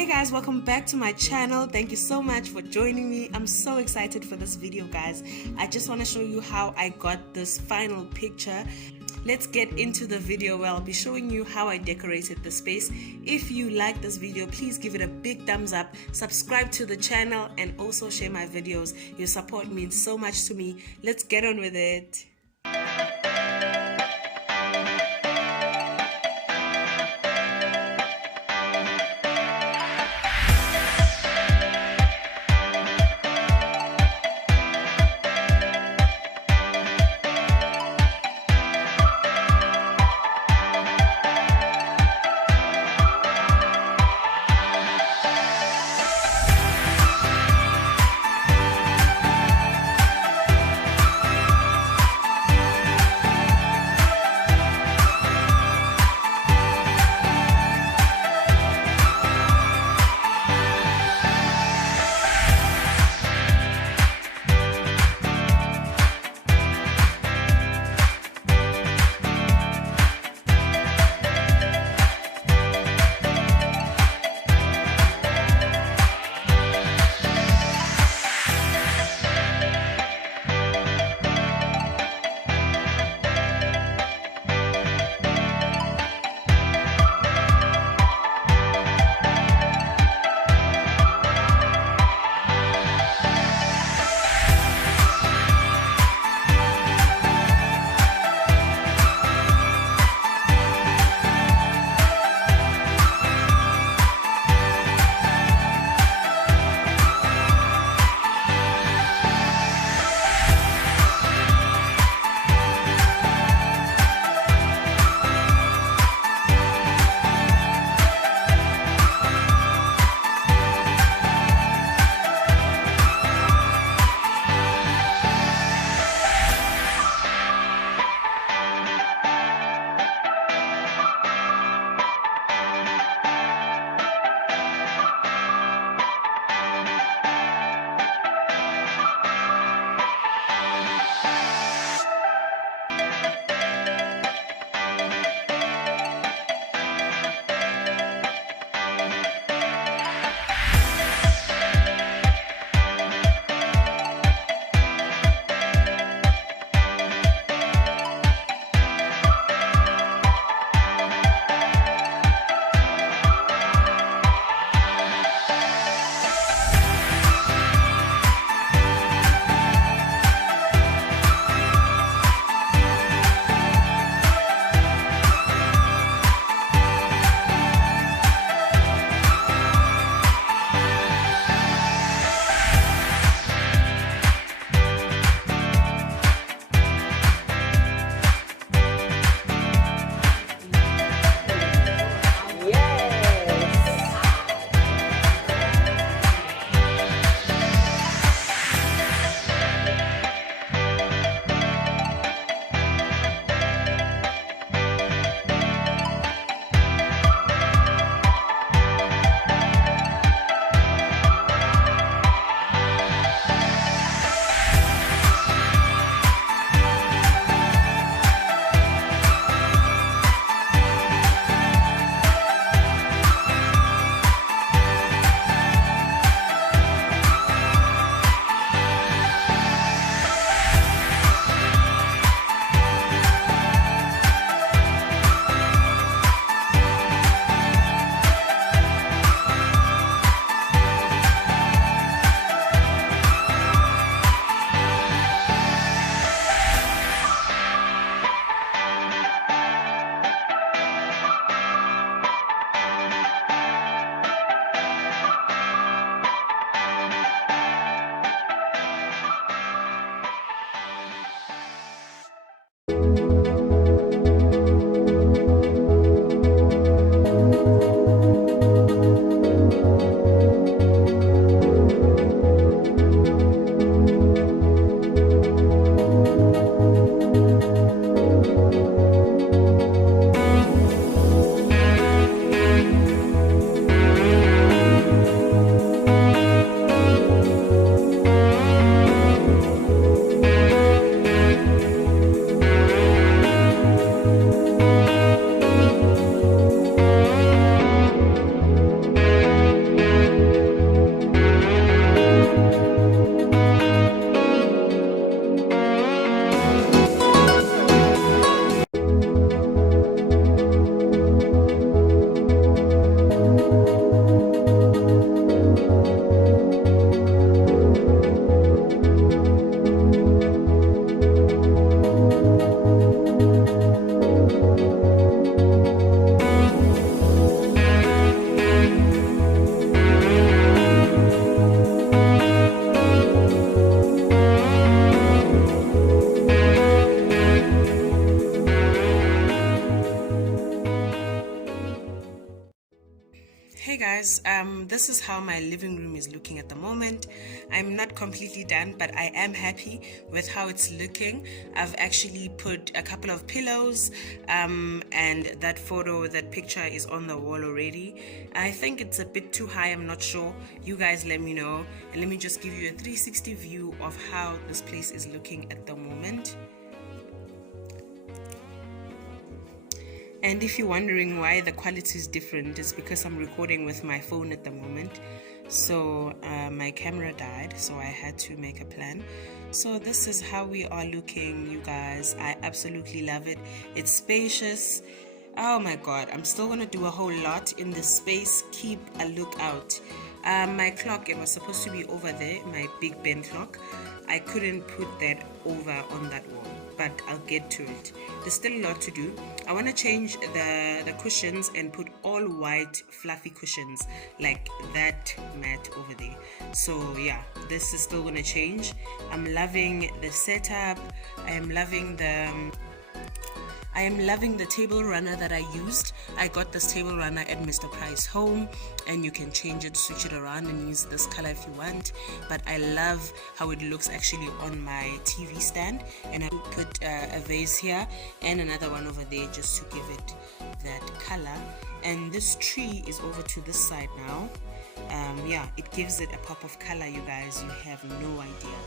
Hey guys, welcome back to my channel. Thank you so much for joining me. I'm so excited for this video, guys. I just want to show you how I got this final picture. Let's get into the video where I'll be showing you how I decorated the space. If you like this video, please give it a big thumbs up, subscribe to the channel, and also share my videos. Your support means so much to me. Let's get on with it. guys, this is how my living room is looking at the moment. I'm not completely done, but I am happy with how it's looking. I've actually put a couple of pillows, and that picture is on the wall already. I think it's a bit too high, I'm not sure. You guys let me know, and let me just give you a 360 view of how this place is looking at the moment. And if you're wondering why the quality is different, it's because I'm recording with my phone at the moment. So my camera died, so I had to make a plan. So this is how we are looking, you guys. I absolutely love it. It's spacious. Oh my god, I'm still gonna do a whole lot in this space. Keep a lookout. My clock, it was supposed to be over there, my Big Ben clock. I couldn't put that over on that wall, but I'll get to it. There's still a lot to do. I want to change the cushions and put all white fluffy cushions like that mat over there. So yeah, this is still gonna change. I'm loving the setup. I am loving the table runner that I used. I got this table runner at Mr. Price Home, and you can change it, switch it around and use this color if you want. But I love how it looks actually on my TV stand, and I put a vase here and another one over there just to give it that color. And this tree is over to this side now. Yeah, it gives it a pop of color, you guys. You have no idea.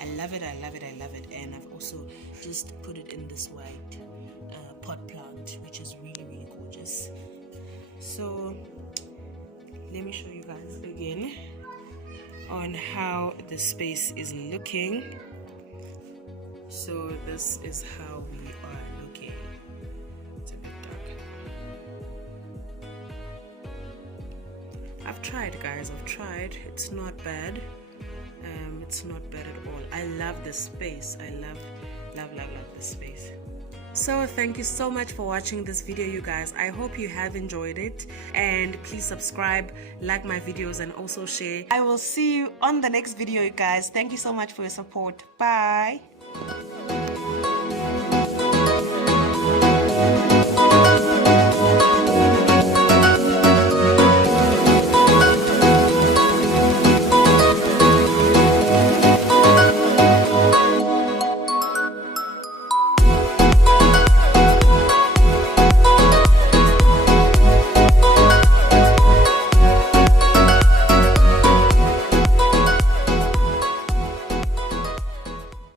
I love it, I love it, I love it. And I've also just put it in this white pot plant, which is really, really gorgeous. So let me show you guys again on how the space is looking. So this is how we are looking. It's a bit dark. I've tried, guys, I've tried. It's not bad. It's not bad at all. I love this space. I love this space. So thank you so much for watching this video, you guys. I hope you have enjoyed it, and please subscribe, like my videos, and also share. I will see you on the next video, you guys. Thank you so much for your support. Bye.